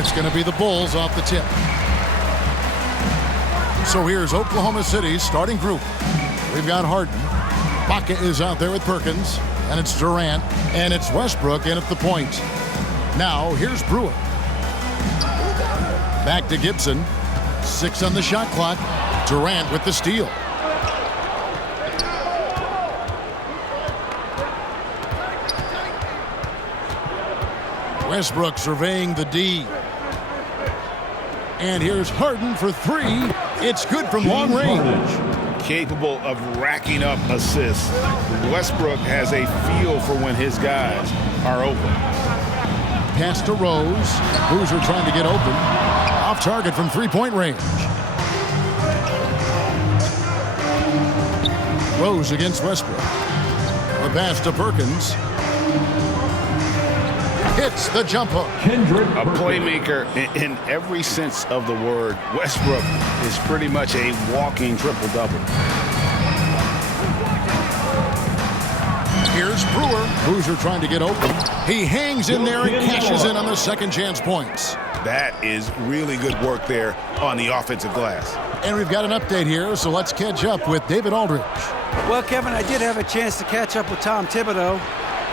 it's going to be the Bulls off the tip. So here's Oklahoma City's starting group. We've got Harden. Baca is out there with Perkins. And it's Durant. And it's Westbrook in at the point. Now here's Brewer. Back to Gibson. 6 on the shot clock. Durant with the steal. Westbrook surveying the D. And here's Harden for 3. It's good from long range. Capable of racking up assists. Westbrook has a feel for when his guys are open. Pass to Rose. Boozer trying to get open. Off target from three-point range. Rose against Westbrook. The pass to Perkins. Hits the jump hook. A playmaker in every sense of the word. Westbrook is pretty much a walking triple-double. Here's Brewer. Boozer trying to get open. He hangs in there and cashes in on the second chance points. That is really good work there on the offensive glass. And we've got an update here, so let's catch up with David Aldridge. Well, Kevin, I did have a chance to catch up with Tom Thibodeau.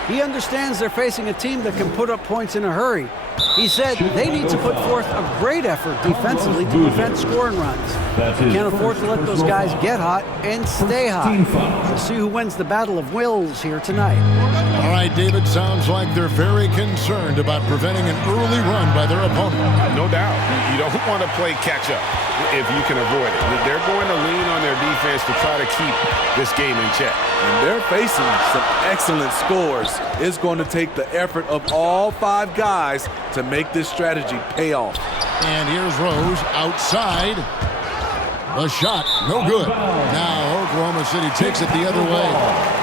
He understands they're facing a team that can put up points in a hurry. He said they need to put forth a great effort defensively to prevent scoring runs. They can't afford to let those guys get hot and stay hot. We'll see who wins the battle of wills here tonight. All right, David, sounds like they're very concerned about preventing an early run by their opponent. No doubt. You don't want to play catch-up if you can avoid it. They're going to lean on their defense to try to keep this game in check. And they're facing some excellent scores. It's going to take the effort of all 5 guys to make this strategy pay off. And here's Rose outside. The shot, no good. Now Oklahoma City takes it the other way.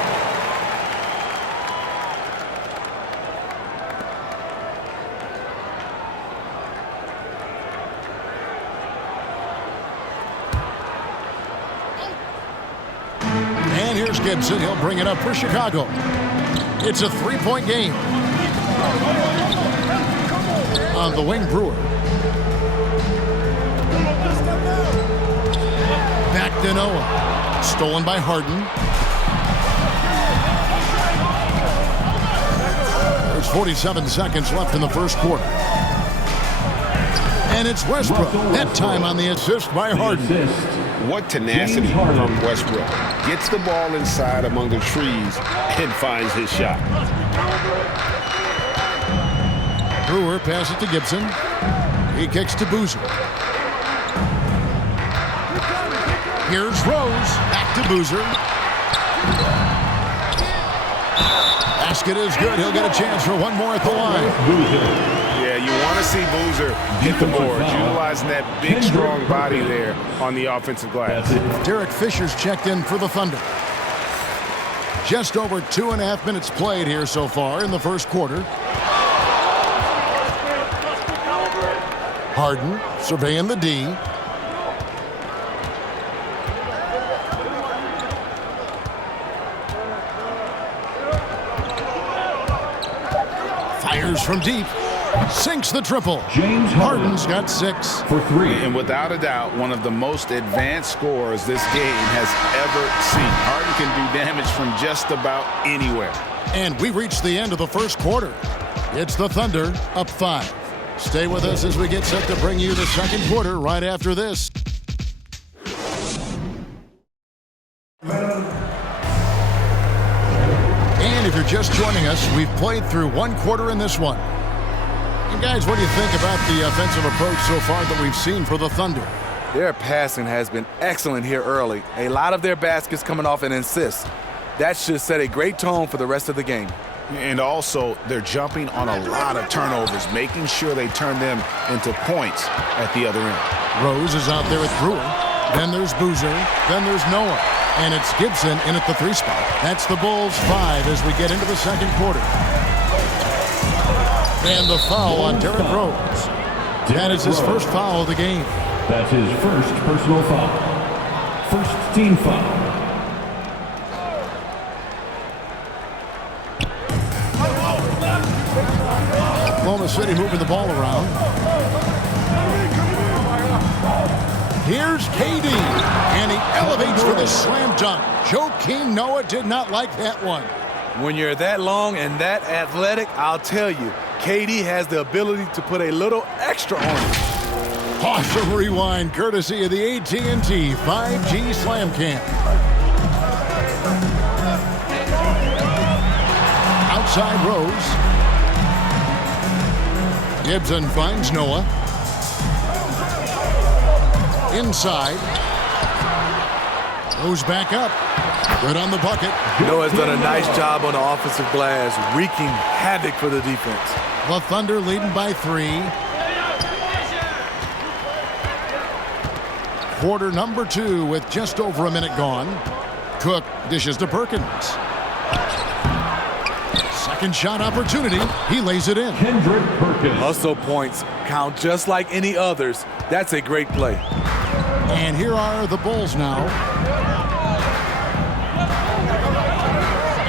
And here's Gibson. He'll bring it up for Chicago. It's a 3-point game. On the wing, Brewer. Back to Noah. Stolen by Harden. There's 47 seconds left in the first quarter. And it's Westbrook. That time on the assist by Harden. What tenacity from Westbrook. Gets the ball inside among the trees and finds his shot. Brewer passes to Gibson. He kicks to Boozer. Here's Rose. Back to Boozer. Basket is good. He'll get a chance for one more at the line. Yeah, you want to see Boozer hit the boards, utilizing that big, strong body there on the offensive glass. Derek Fisher's checked in for the Thunder. Just over 2.5 minutes played here so far in the first quarter. Harden surveying the D. Fires from deep. Sinks the triple. Harden's got 6 for 3. And without a doubt, one of the most advanced scorers this game has ever seen. Harden can do damage from just about anywhere. And we reached the end of the first quarter. It's the Thunder up 5. Stay with us as we get set to bring you the second quarter right after this. And if you're just joining us, we've played through one quarter in this one. And guys, what do you think about the offensive approach so far that we've seen for the Thunder? Their passing has been excellent here early. A lot of their baskets coming off an assist. That should set a great tone for the rest of the game. And also, they're jumping on a lot of turnovers, making sure they turn them into points at the other end. Rose is out there with Brewer. Then there's Boozer. Then there's Noah. And it's Gibson in at the 3 spot. That's the Bulls 5 as we get into the second quarter. And the foul on Derrick Rose. That is his first foul of the game. That's his first personal foul. First team foul. Oklahoma City moving the ball around. Here's KD, and he elevates for the slam dunk. Joakim Noah did not like that one. When you're that long and that athletic, I'll tell you, KD has the ability to put a little extra on it. Awesome rewind, courtesy of the AT&T 5G Slam Cam. Outside Rose. Gibson finds Noah. Inside. Goes back up. Good on the bucket. Noah's done a nice job on the offensive glass, wreaking havoc for the defense. The Thunder leading by 3. Quarter number 2 with just over a minute gone. Cook dishes to Perkins. Second shot opportunity. He lays it in. Kendrick Perkins. Hustle points count just like any others. That's a great play. And here are the Bulls now.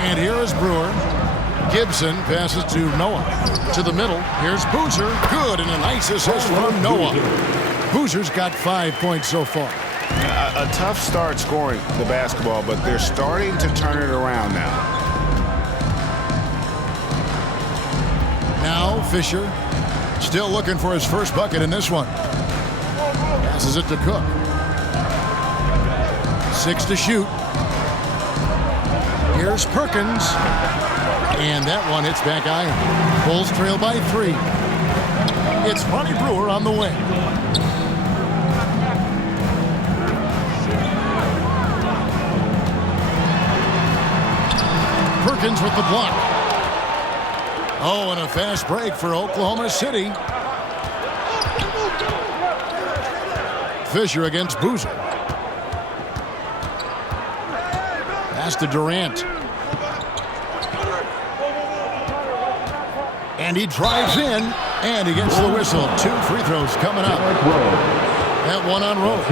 And here is Brewer. Gibson passes to Noah. To the middle. Here's Boozer. Good, and a nice assist from Noah. Boozer's got 5 points so far. A tough start scoring the basketball, but they're starting to turn it around now. Now Fisher still looking for his first bucket in this one. Passes it to Cook. 6 to shoot. Here's Perkins. And that one hits back iron. Bulls trail by 3. It's Ronnie Brewer on the wing. Perkins with the block. Oh, and a fast break for Oklahoma City. Fisher against Boozer. Pass to Durant. And he drives in, and he gets the whistle. 2 free throws coming up. That one on Rose.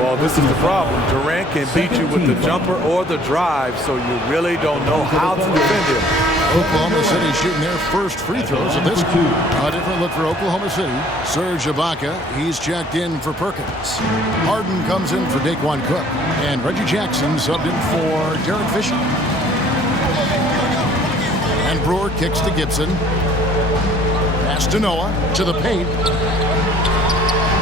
Well, this is the problem. Durant can beat you with the jumper or the drive, so you really don't know how to defend him. Oklahoma City shooting their first free throws of this game. A different look for Oklahoma City. Serge Ibaka, he's checked in for Perkins. Harden comes in for Daquan Cook. And Reggie Jackson subbed in for Jared Fisher. And Brewer kicks to Gibson. Pass to Noah, to the paint.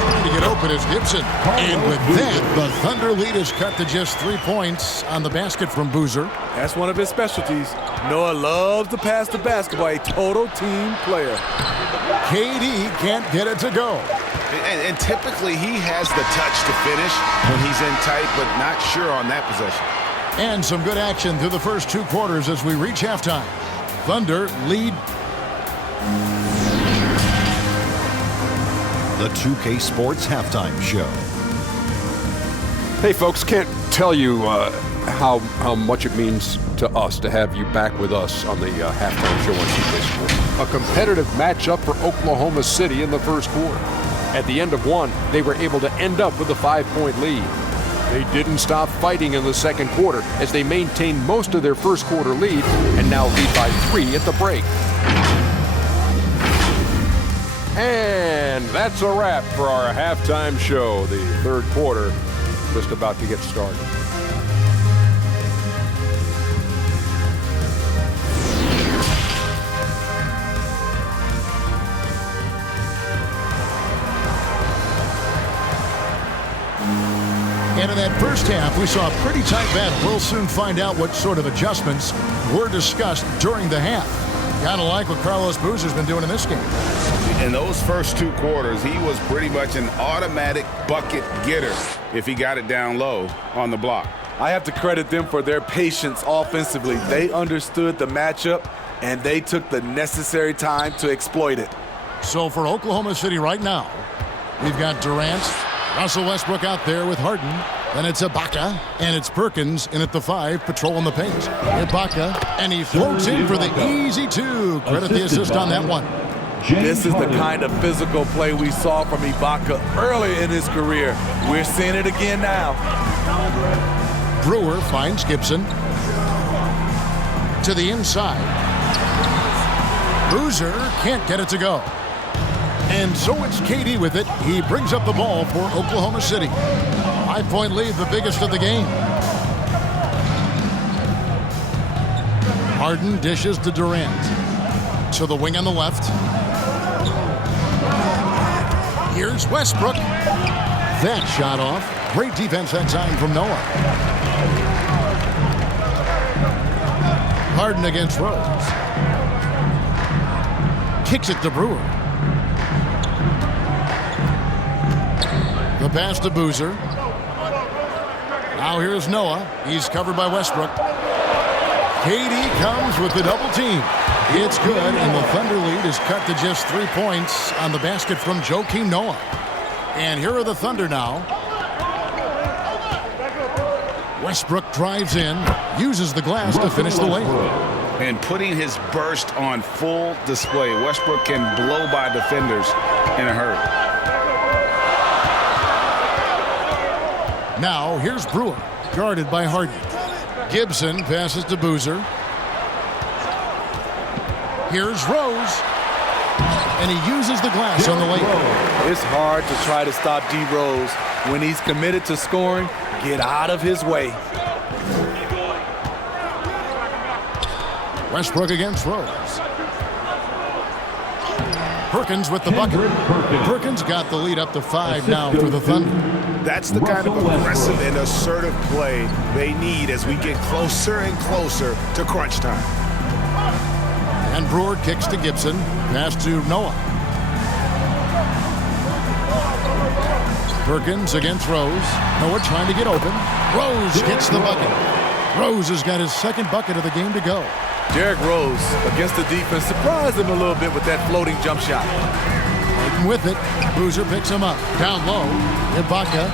Trying to get open is Gibson. And with that, the Thunder lead is cut to just 3 points on the basket from Boozer. That's one of his specialties. Noah loves to pass the basketball, a total team player. KD can't get it to go. And typically he has the touch to finish when he's in tight, but not sure on that possession. And some good action through the first 2 quarters as we reach halftime. Thunder lead. The 2K Sports Halftime Show. Hey, folks, can't tell you how much it means to us to have you back with us on the halftime show on 2K Sports. A competitive matchup for Oklahoma City in the first quarter. At the end of one, they were able to end up with a 5-point lead. They didn't stop fighting in the second quarter as they maintained most of their first quarter lead and now lead by 3 at the break. And that's a wrap for our halftime show. The third quarter just about to get started. And in that first half, we saw a pretty tight battle. We'll soon find out what sort of adjustments were discussed during the half. Kind of like what Carlos Boozer's been doing in this game. In those first 2 quarters, he was pretty much an automatic bucket getter if he got it down low on the block. I have to credit them for their patience offensively. They understood the matchup, and they took the necessary time to exploit it. So for Oklahoma City right now, we've got Durant, Russell Westbrook out there with Harden. Then it's Ibaka, and it's Perkins in at the 5, patrolling the paint. Ibaka, and he floats in for the easy 2. Credit the assist on that one. This is the kind of physical play we saw from Ibaka early in his career. We're seeing it again now. Brewer finds Gibson. To the inside. Boozer can't get it to go. And so it's KD with it. He brings up the ball for Oklahoma City. 5-point lead, the biggest of the game. Harden dishes to Durant. To the wing on the left. Here's Westbrook. That shot off. Great defense that time from Noah. Harden against Rose. Kicks it to Brewer. The pass to Boozer. Now here's Noah. He's covered by Westbrook. KD comes with the double team. It's good, and the Thunder lead is cut to just 3 points on the basket from Joakim Noah. And here are the Thunder now. Westbrook drives in, uses the glass to finish the layup. And putting his burst on full display. Westbrook can blow by defenders in a hurry. Now here's Brewer, guarded by Harden. Gibson passes to Boozer. Here's Rose. And he uses the glass on the layup. It's hard to try to stop D. Rose. When he's committed to scoring, get out of his way. Westbrook against Rose. Perkins with the bucket. Perkins got the lead up to 5 now for the Thunder. That's the kind of aggressive and assertive play they need as we get closer and closer to crunch time. And Brewer kicks to Gibson. Pass to Noah. Perkins against Rose. Noah trying to get open. Rose gets the bucket. Rose has got his second bucket of the game to go. Derrick Rose against the defense surprised him a little bit with that floating jump shot. Hayden with it. Boozer picks him up. Down low. Ibaka.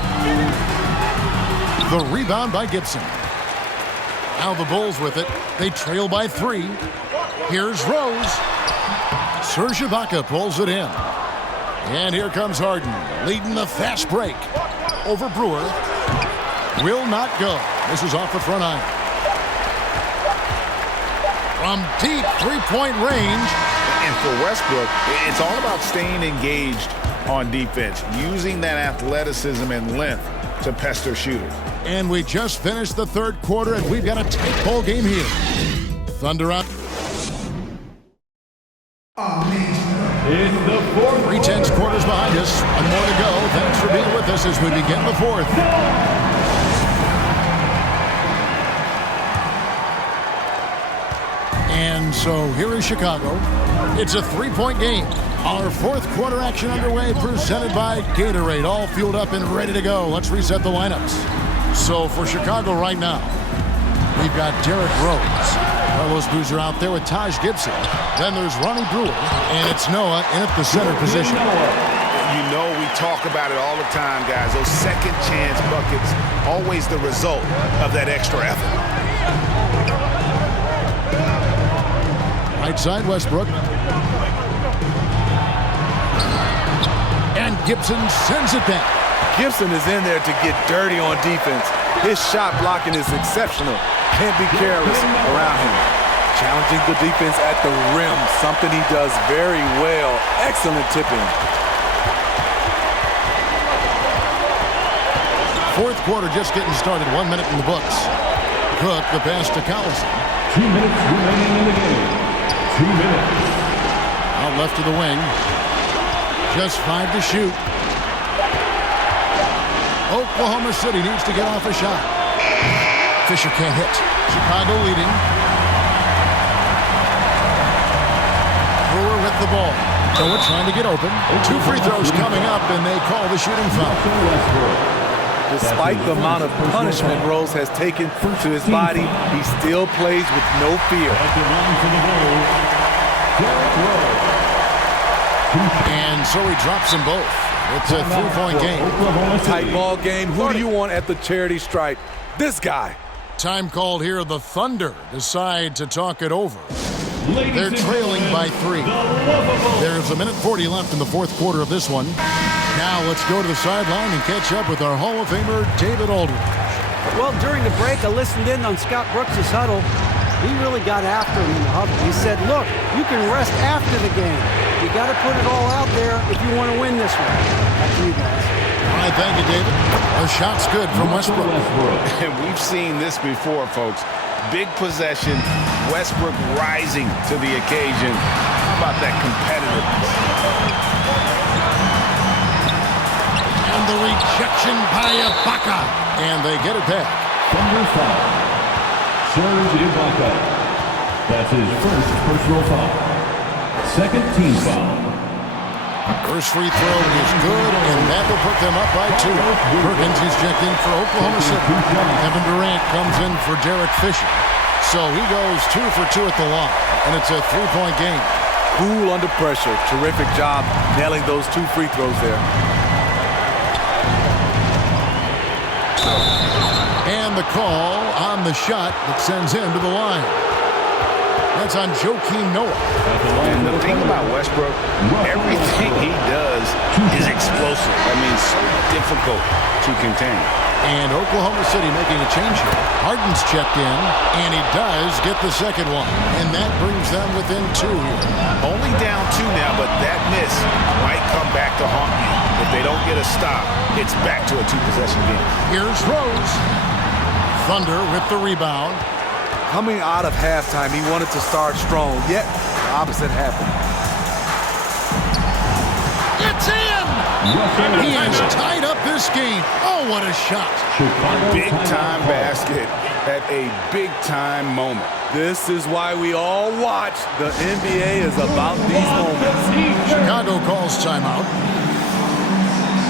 The rebound by Gibson. Now the Bulls with it. They trail by 3. Here's Rose. Serge Ibaka pulls it in. And here comes Harden, leading the fast break. Over Brewer. Will not go. This is off the front iron. From deep three-point range. And for Westbrook, it's all about staying engaged on defense, using that athleticism and length to pester shooters. And we just finished the third quarter, and we've got a tight ball game here. Thunder up. 3 tenths quarters behind us. One more to go. Thanks for being with us as we begin the fourth. And so here is Chicago. It's a 3-point game. Our fourth quarter action underway, presented by Gatorade. All fueled up and ready to go. Let's reset the lineups. So for Chicago right now, we've got Derrick Rose. Carlos Boozer out there with Taj Gibson. Then there's Ronnie Brewer, and it's Noah in at the center position. You know we talk about it all the time, guys. Those second chance buckets, always the result of that extra effort. Right side, Westbrook. And Gibson sends it back. Gibson is in there to get dirty on defense. His shot blocking is exceptional. Can't be careless around him. Challenging the defense at the rim, something he does very well. Excellent tipping. Fourth quarter just getting started. 1 minute in the books. Cook, the pass to Collison. 2 minutes remaining in the game. 2 minutes. Out left to the wing. Just 5 to shoot. Oklahoma City needs to get off a shot. Fisher can't hit. Chicago leading. Brewer with the ball. Noah trying to get open. 2 free throws coming up, and they call the shooting foul. Despite the amount of punishment Rose has taken to his body, he still plays with no fear. And so he drops them both. It's a 3-point game. Tight ball game. Who do you want at the charity stripe? This guy. Time called here. The Thunder decide to talk it over. They're trailing by 3. There's 1:40 left in the fourth quarter of this one. Now let's go to the sideline and catch up with our Hall of Famer, David Aldridge. Well, during the break, I listened in on Scott Brooks' huddle. He really got after him in the huddle. He said, look, you can rest after the game. You got to put it all out there if you want to win this one. Back to you guys. All right, thank you, David. A shot's good from Westbrook. And we've seen this before, folks. Big possession, Westbrook rising to the occasion. How about that competitiveness? And the rejection by Ibaka. And they get it back. Thunder foul. Serge Ibaka. That's his first personal foul. Second team foul. First free throw is good, and that will put them up by 2. Perkins is checked in for Oklahoma City. Kevin Durant comes in for Derek Fisher. So he goes 2 for 2 at the line, and it's a 3-point game. Cool under pressure. Terrific job nailing those 2 free throws there. And the call on the shot that sends him to the line. That's on Joakim Noah. And the thing about Westbrook, everything he does is explosive. I mean, so difficult to contain. And Oklahoma City making a change here. Harden's checked in, and he does get the second one. And that brings them within 2 here. Only down 2 now, but that miss might come back to haunt you. If they don't get a stop, it's back to a 2-possession game. Here's Rose. Thunder with the rebound. Coming out of halftime, he wanted to start strong, yet the opposite happened. It's in! He has tied up this game. Oh, what a shot. Big-time basket at a big-time moment. This is why we all watch. The NBA is about these moments. Chicago calls timeout.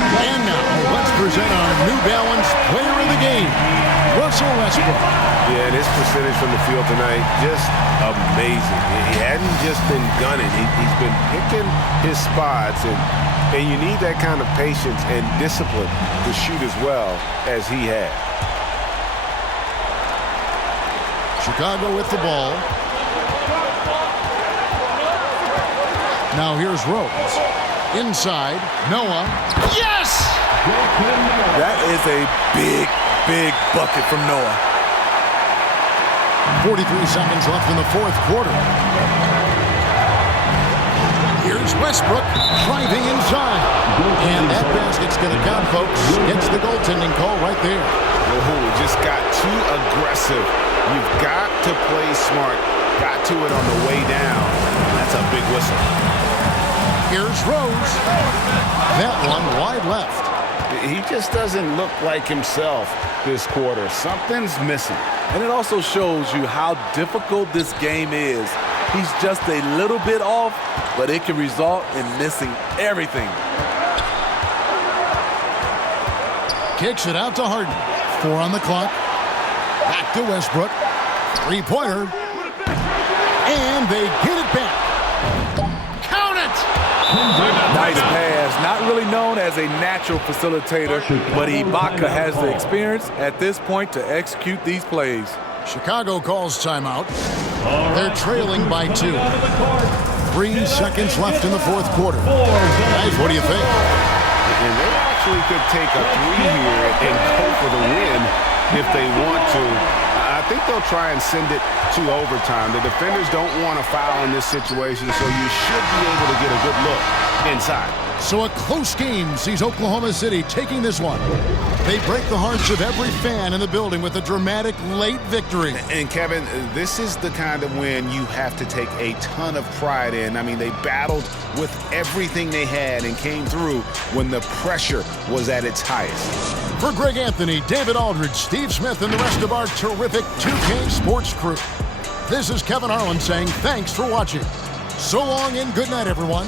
And now, let's present our New Balance player of the game, Russell Westbrook. Yeah, this percentage from the field tonight, just amazing. He hadn't just been gunning. He's been picking his spots, and you need that kind of patience and discipline to shoot as well as he had. Chicago with the ball. Now here's Rose. Inside, Noah. Yes! That is a big, big bucket from Noah. 43 seconds left in the 4th quarter. Here's Westbrook driving inside. And that basket's going to count, folks. Gets the goaltending call right there. Oh, just got too aggressive. You've got to play smart. Got to it on the way down. That's a big whistle. Here's Rose. That one wide left. He just doesn't look like himself this quarter. Something's missing. And it also shows you how difficult this game is. He's just a little bit off, but it can result in missing everything. Kicks it out to Harden. 4 on the clock. Back to Westbrook. 3-pointer. And they get it back. Count it! Nice pass. Not really known as a natural facilitator, but Ibaka has the experience at this point to execute these plays. Chicago calls timeout. They're trailing by 2. 3 seconds left in the 4th quarter. Guys, what do you think? And they actually could take a 3 here and go for the win if they want to. I think they'll try and send it to overtime. The defenders don't want to foul in this situation, so you should be able to get a good look inside. So a close game sees Oklahoma City taking this one. They break the hearts of every fan in the building with a dramatic late victory. And Kevin, this is the kind of win you have to take a ton of pride in. I mean, they battled with everything they had and came through when the pressure was at its highest. For Greg Anthony, David Aldridge, Steve Smith, and the rest of our terrific 2K Sports crew, this is Kevin Harlan saying thanks for watching. So long and good night, everyone.